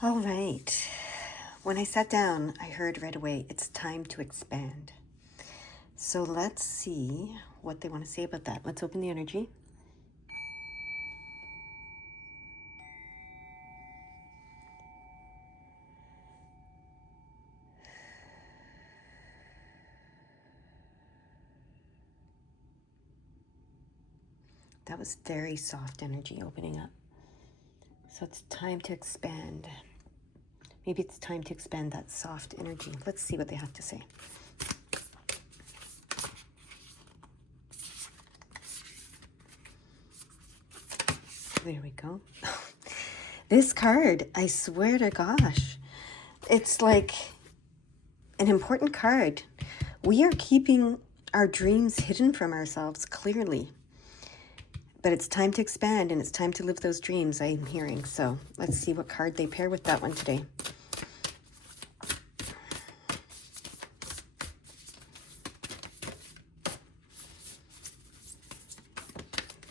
All right. When I sat down, I heard right away, it's time to expand. So let's see what they want to say about that. Let's open the energy. That was very soft energy opening up. So it's time to expand. Maybe it's time to expand that soft energy. Let's see what they have to say. There we go. This card, I swear to gosh, it's like an important card. We are keeping our dreams hidden from ourselves, clearly. But it's time to expand and it's time to live those dreams, I'm hearing. So let's see what card they pair with that one today.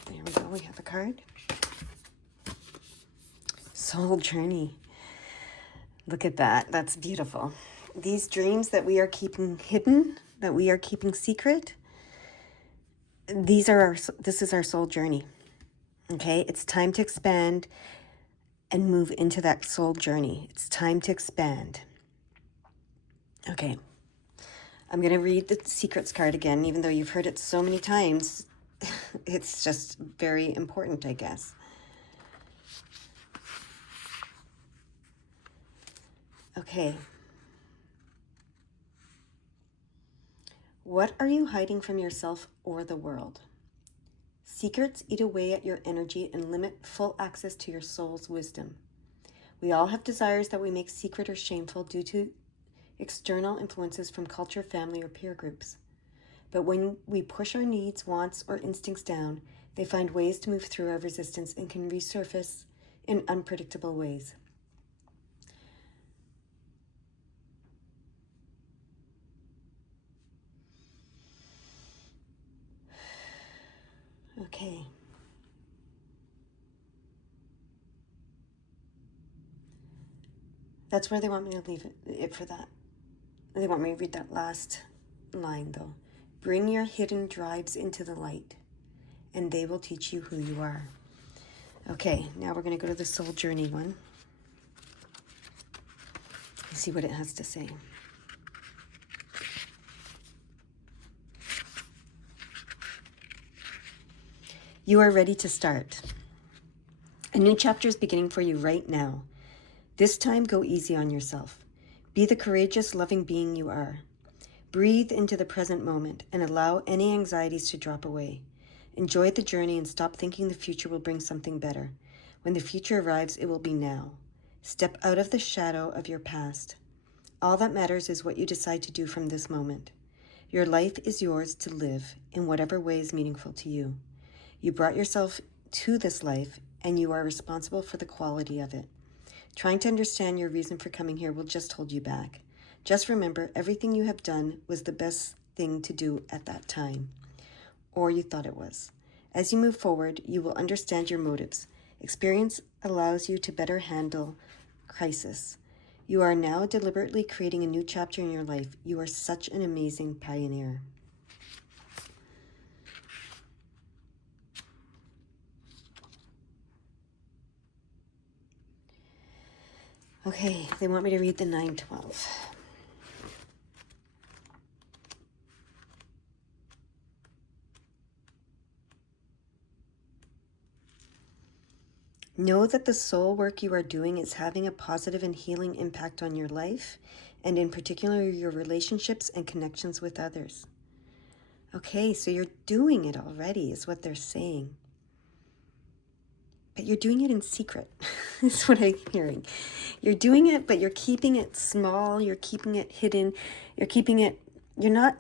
There we go. We have a card. Soul Journey. Look at that. That's beautiful. These dreams that we are keeping hidden, that we are keeping secret, this is our soul journey. Okay? It's time to expand and move into that soul journey. It's time to expand. Okay. I'm going to read the secrets card again, even though you've heard it so many times. It's just very important, I guess. Okay. What are you hiding from yourself or the world? Secrets eat away at your energy and limit full access to your soul's wisdom. We all have desires that we make secret or shameful due to external influences from culture, family, or peer groups. But when we push our needs, wants, or instincts down, they find ways to move through our resistance and can resurface in unpredictable ways. Okay. That's where they want me to leave it for that. They want me to read that last line, though. Bring your hidden drives into the light, and they will teach you who you are. Okay, now we're going to go to the Soul Journey one. See what it has to say. You are ready to start. A new chapter is beginning for you right now. This time, go easy on yourself. Be the courageous, loving being you are. Breathe into the present moment and allow any anxieties to drop away. Enjoy the journey and stop thinking the future will bring something better. When the future arrives, it will be now. Step out of the shadow of your past. All that matters is what you decide to do from this moment. Your life is yours to live in whatever way is meaningful to you. You brought yourself to this life, and you are responsible for the quality of it. Trying to understand your reason for coming here will just hold you back. Just remember, everything you have done was the best thing to do at that time, or you thought it was. As you move forward, you will understand your motives. Experience allows you to better handle crisis. You are now deliberately creating a new chapter in your life. You are such an amazing pioneer. Okay, they want me to read the 912. Know that the soul work you are doing is having a positive and healing impact on your life, and in particular, your relationships and connections with others. Okay, so you're doing it already, is what they're saying. But you're doing it in secret, is what I'm hearing. You're doing it, but you're keeping it small, you're keeping it hidden, you're keeping it, you're not,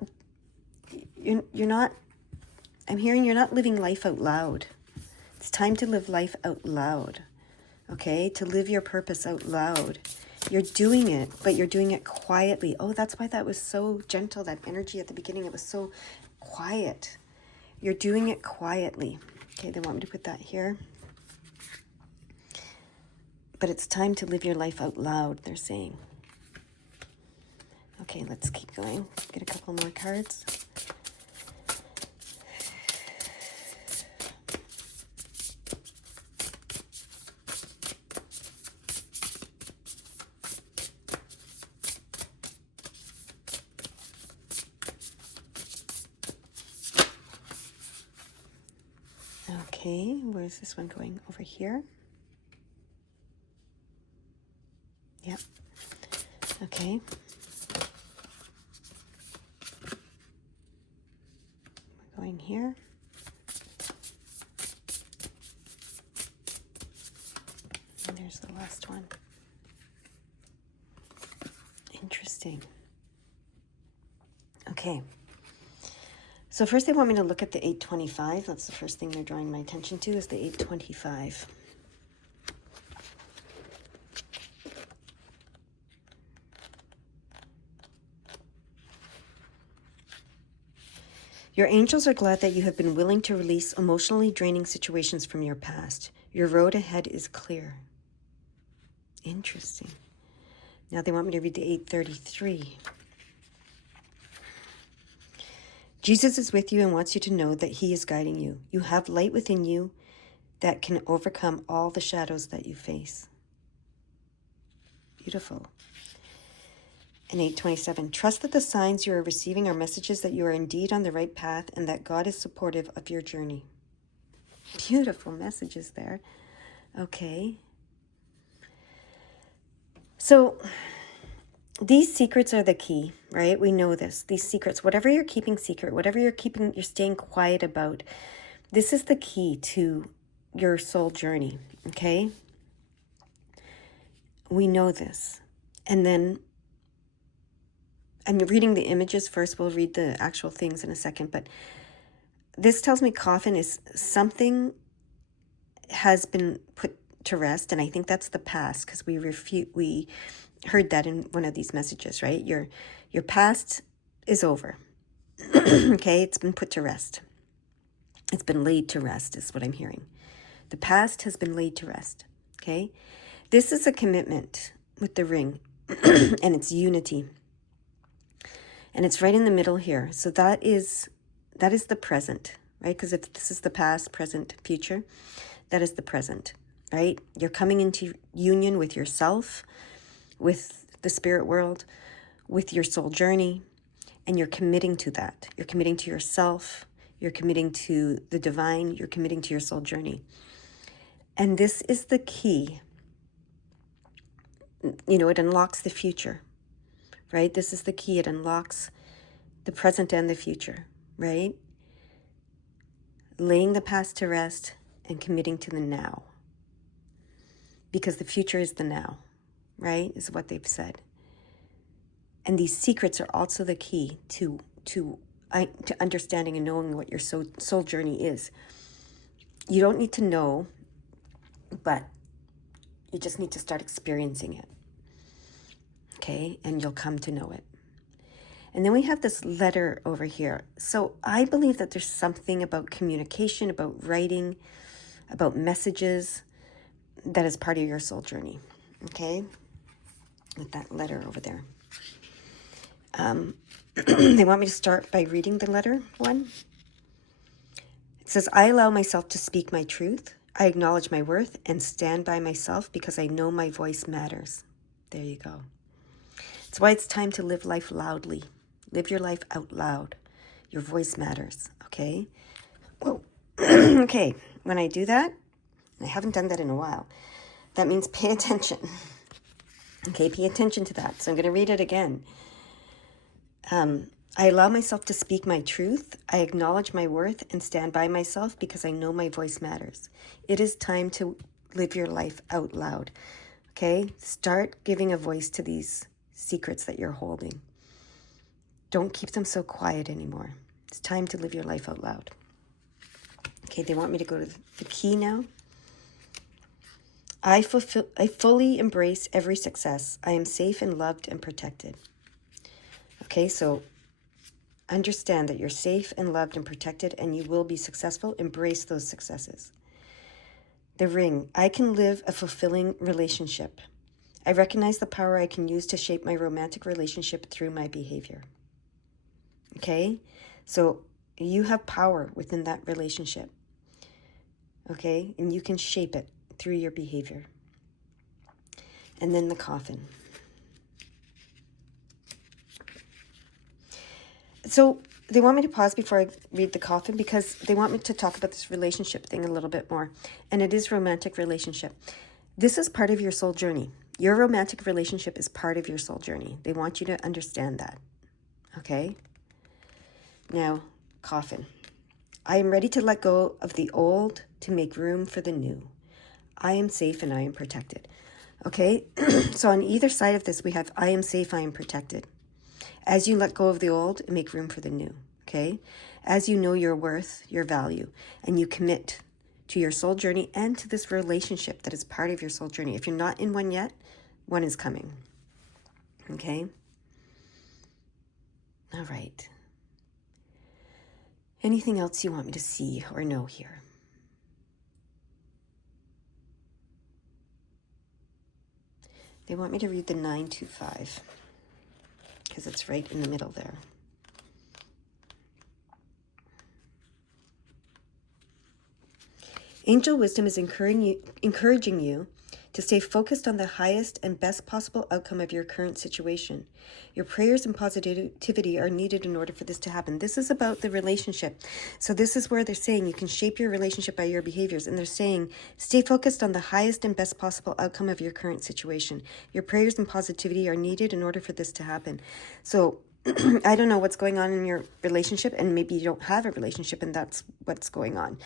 I'm hearing you're not living life out loud. It's time to live life out loud, okay? To live your purpose out loud. You're doing it, but you're doing it quietly. Oh, that's why that was so gentle, that energy at the beginning. It was so quiet. You're doing it quietly. Okay, they want me to put that here. but it's time to live your life out loud, they're saying. Okay, let's keep going. Get a couple more cards. Okay, where's this one going? Over here? Yep. Okay. We're going here. And there's the last one. Interesting. Okay. So first they want me to look at the 825. That's the first thing they're drawing my attention to, is the 825. Your angels are glad that you have been willing to release emotionally draining situations from your past. Your road ahead is clear. Interesting. Now they want me to read the 833. Jesus is with you and wants you to know that he is guiding you. You have light within you that can overcome all the shadows that you face. Beautiful. And 827, trust that the signs you are receiving are messages that you are indeed on the right path and that God is supportive of your journey. Beautiful messages there. Okay. So these secrets are the key, right? We know this. These secrets, whatever you're keeping secret, whatever you're staying quiet about, this is the key to your soul journey, okay? We know this. And then I'm reading the images first. We'll read the actual things in a second. But this tells me coffin is something has been put to rest. And I think that's the past, because we heard that in one of these messages, right? Your past is over. Okay, it's been put to rest. It's been laid to rest is what I'm hearing. The past has been laid to rest. Okay, this is a commitment with the ring and it's unity. And it's right in the middle here. So that is the present, right? Because if this is the past, present, future, that is the present, right? You're coming into union with yourself, with the spirit world, with your soul journey, and you're committing to that. You're committing to yourself. You're committing to the divine. You're committing to your soul journey. And this is the key. You know, it unlocks the future, right? This is the key. It unlocks the present and the future, right? Laying the past to rest and committing to the now. Because the future is the now, right? Is what they've said. And these secrets are also the key to understanding and knowing what your soul journey is. You don't need to know, but you just need to start experiencing it. Okay? And you'll come to know it. And then we have this letter over here. So I believe that there's something about communication, about writing, about messages that is part of your soul journey. Okay? With that letter over there. They want me to start by reading the letter one. It says, I allow myself to speak my truth. I acknowledge my worth and stand by myself because I know my voice matters. There you go. That's why it's time to live life loudly. Live your life out loud. Your voice matters, okay? Whoa. Okay, when I do that, I haven't done that in a while, that means pay attention. Okay, pay attention to that. So I'm going to read it again. I allow myself to speak my truth. I acknowledge my worth and stand by myself because I know my voice matters. It is time to live your life out loud. Okay? Start giving a voice to these secrets that you're holding. Don't keep them so quiet anymore. It's time to live your life out loud. Okay, they want me to go to the key now. I fully embrace every success. I am safe and loved and protected. Okay, so understand that you're safe and loved and protected and you will be successful. Embrace those successes. The ring. I can live a fulfilling relationship. I recognize the power I can use to shape my romantic relationship through my behavior. Okay? So you have power within that relationship. Okay? And you can shape it through your behavior. And then the coffin. So they want me to pause before I read the coffin because they want me to talk about this relationship thing a little bit more. And it is romantic relationship. This is part of your soul journey. Your romantic relationship is part of your soul journey. They want you to understand that. Okay? Now, coffin. I am ready to let go of the old to make room for the new. I am safe and I am protected. Okay? So on either side of this, we have I am safe, I am protected. As you let go of the old and make room for the new. Okay? As you know your worth, your value, and you commit to your soul journey and to this relationship that is part of your soul journey. If you're not in one yet, one is coming. Okay? All right. Anything else you want me to see or know here? They want me to read the 925 because it's right in the middle there. Angel wisdom is encouraging you to stay focused on the highest and best possible outcome of your current situation. Your prayers and positivity are needed in order for this to happen. This is about the relationship. So this is where they're saying you can shape your relationship by your behaviors. And they're saying stay focused on the highest and best possible outcome of your current situation. Your prayers and positivity are needed in order for this to happen. So I don't know what's going on in your relationship, and maybe you don't have a relationship and that's what's going on.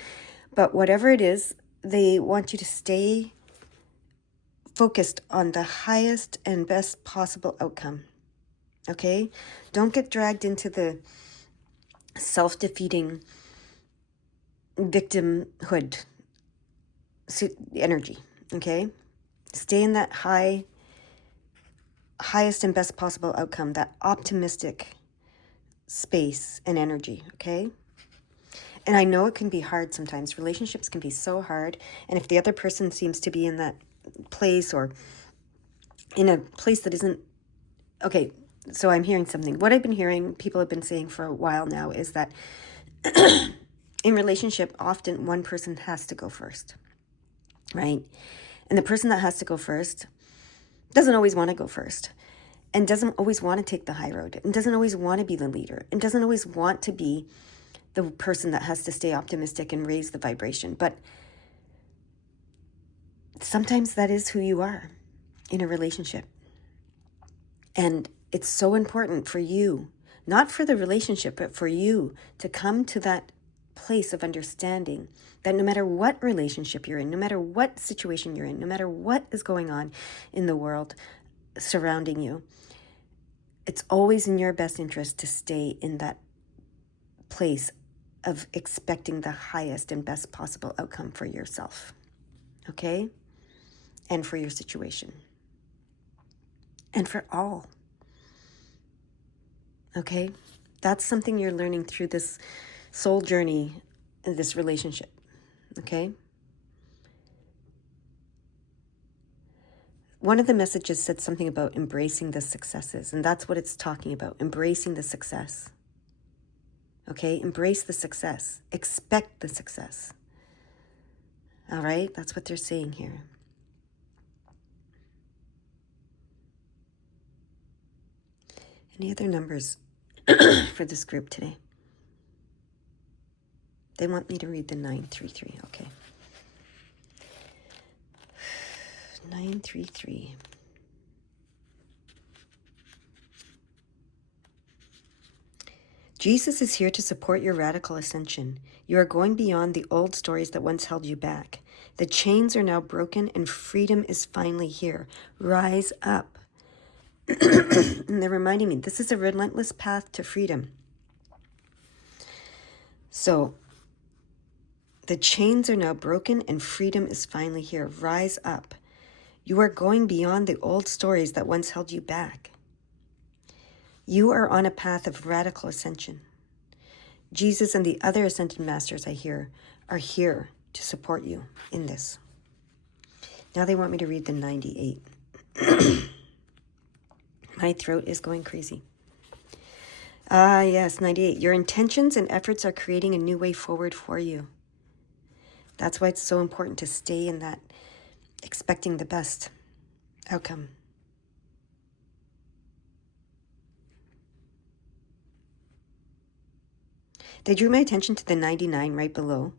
But whatever it is, they want you to stay focused on the highest and best possible outcome. Okay? Don't get dragged into the self-defeating victimhood energy. Okay? Stay in that highest and best possible outcome, that optimistic space and energy. Okay? And I know it can be hard sometimes. Relationships can be so hard. And if the other person seems to be in that place or in a place that isn't... Okay, so I'm hearing something. What I've been hearing, people have been saying for a while now, is that in relationship, often one person has to go first, right? And the person that has to go first doesn't always want to go first and doesn't always want to take the high road and doesn't always want to be the leader and doesn't always want to be the person that has to stay optimistic and raise the vibration. But sometimes that is who you are in a relationship. And it's so important for you, not for the relationship, but for you to come to that place of understanding that no matter what relationship you're in, no matter what situation you're in, no matter what is going on in the world surrounding you, it's always in your best interest to stay in that place of expecting the highest and best possible outcome for yourself, okay? And for your situation. And for all. Okay? That's something you're learning through this soul journey, this relationship. Okay? One of the messages said something about embracing the successes, and that's what it's talking about, embracing the success. Okay? Embrace the success. Expect the success. All right? That's what they're saying here. Any other numbers for this group today? They want me to read the 933. Okay. 933. Jesus is here to support your radical ascension. You are going beyond the old stories that once held you back. The chains are now broken and freedom is finally here. Rise up. And they're reminding me, this is a relentless path to freedom. So, the chains are now broken and freedom is finally here. Rise up. You are going beyond the old stories that once held you back. You are on a path of radical ascension. Jesus and the other ascended masters I hear are here to support you in this. Now they want me to read the 98. My throat is going crazy. Ah, yes, 98. Your intentions and efforts are creating a new way forward for you. That's why it's so important to stay in that, expecting the best outcome. They drew my attention to the 99 right below.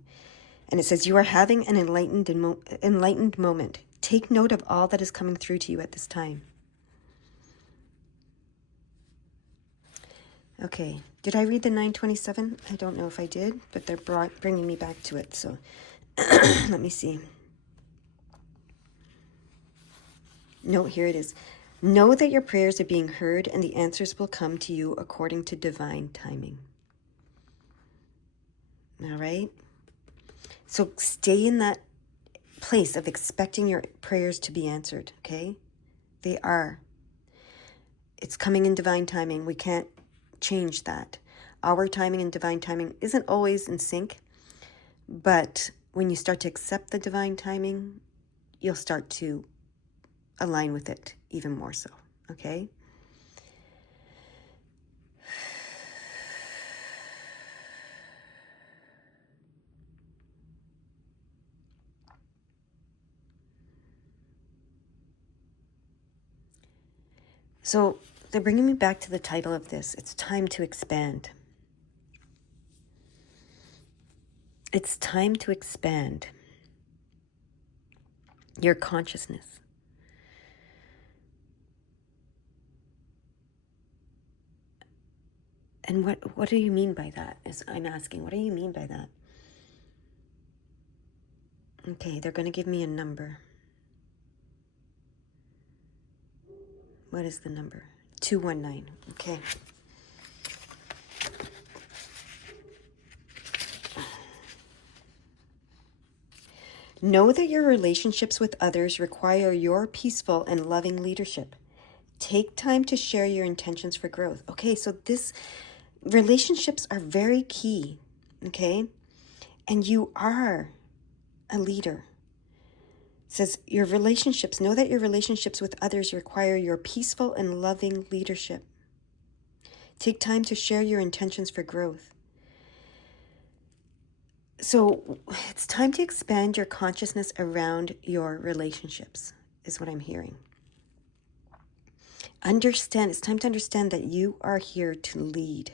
And it says, you are having an enlightened moment. Take note of all that is coming through to you at this time. Okay, did I read the 927? I don't know if I did, but they're bringing me back to it. So let me see. No, here it is. Know that your prayers are being heard and the answers will come to you according to divine timing. All right? So stay in that place of expecting your prayers to be answered, okay? They are. It's coming in divine timing. We can't change that. Our timing and divine timing isn't always in sync, but when you start to accept the divine timing, you'll start to align with it even more so, okay? So they're bringing me back to the title of this. It's time to expand. It's time to expand your consciousness. And what do you mean by that? As I'm asking, what do you mean by that? Okay, they're going to give me a number. What is the number? 219. Okay. Know that your relationships with others require your peaceful and loving leadership. Take time to share your intentions for growth. Okay, so relationships are very key, okay? And you are a leader. It says know that your relationships with others require your peaceful and loving leadership. Take time to share your intentions for growth. So it's time to expand your consciousness around your relationships, is what I'm hearing. It's time to understand that you are here to lead.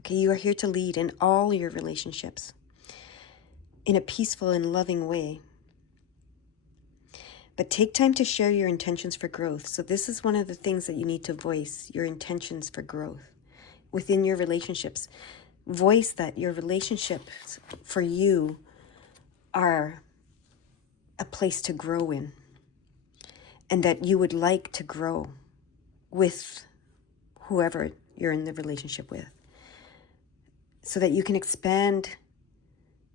Okay, you are here to lead in all your relationships in a peaceful and loving way. But take time to share your intentions for growth. So this is one of the things that you need to voice, your intentions for growth within your relationships. Voice that your relationships for you are a place to grow in, and that you would like to grow with whoever you're in the relationship with, so that you can expand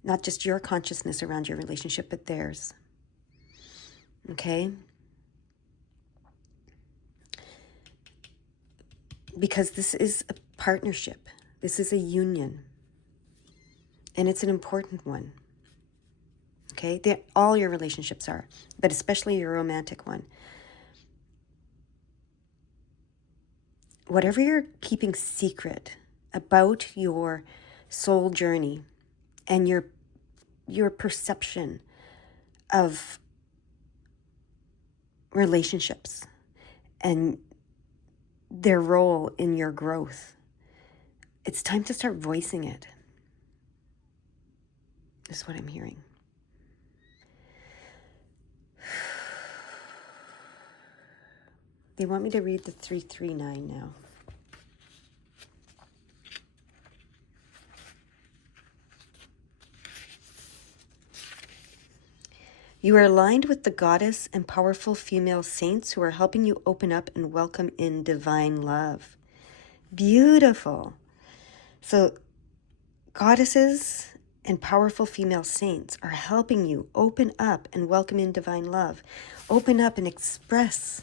not just your consciousness around your relationship, but theirs. Okay? Because this is a partnership. This is a union. And it's an important one. Okay? All your relationships are, but especially your romantic one. Whatever you're keeping secret about your soul journey and your perception of relationships and their role in your growth, it's time to start voicing it. Is what I'm hearing. They want me to read the 339 now. You are aligned with the goddess and powerful female saints who are helping you open up and welcome in divine love. Beautiful. So goddesses and powerful female saints are helping you open up and welcome in divine love. Open up and express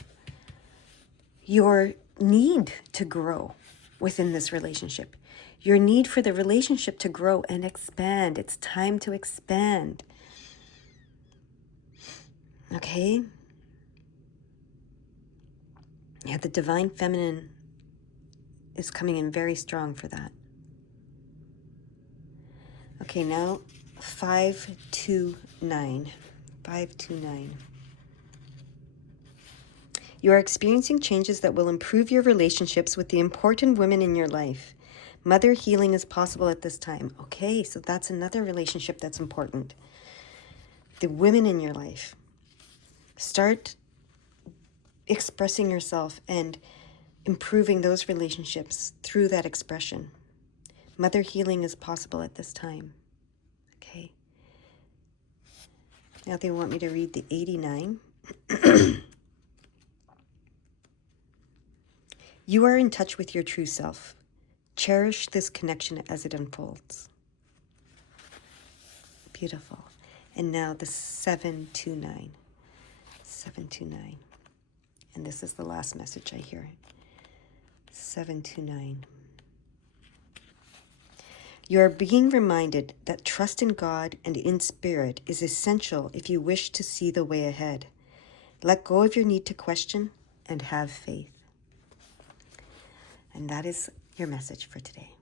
your need to grow within this relationship. Your need for the relationship to grow and expand. It's time to expand. Okay? Yeah, the divine feminine is coming in very strong for that. Okay, now 529. 529. You are experiencing changes that will improve your relationships with the important women in your life. Mother healing is possible at this time. Okay, so that's another relationship that's important. The women in your life. Start expressing yourself and improving those relationships through that expression. Mother healing is possible at this time. Okay. Now they want me to read the 89. You are in touch with your true self. Cherish this connection as it unfolds. Beautiful. And now the 729. 729. And this is the last message I hear. 729. You are being reminded that trust in God and in spirit is essential if you wish to see the way ahead. Let go of your need to question and have faith. And that is your message for today.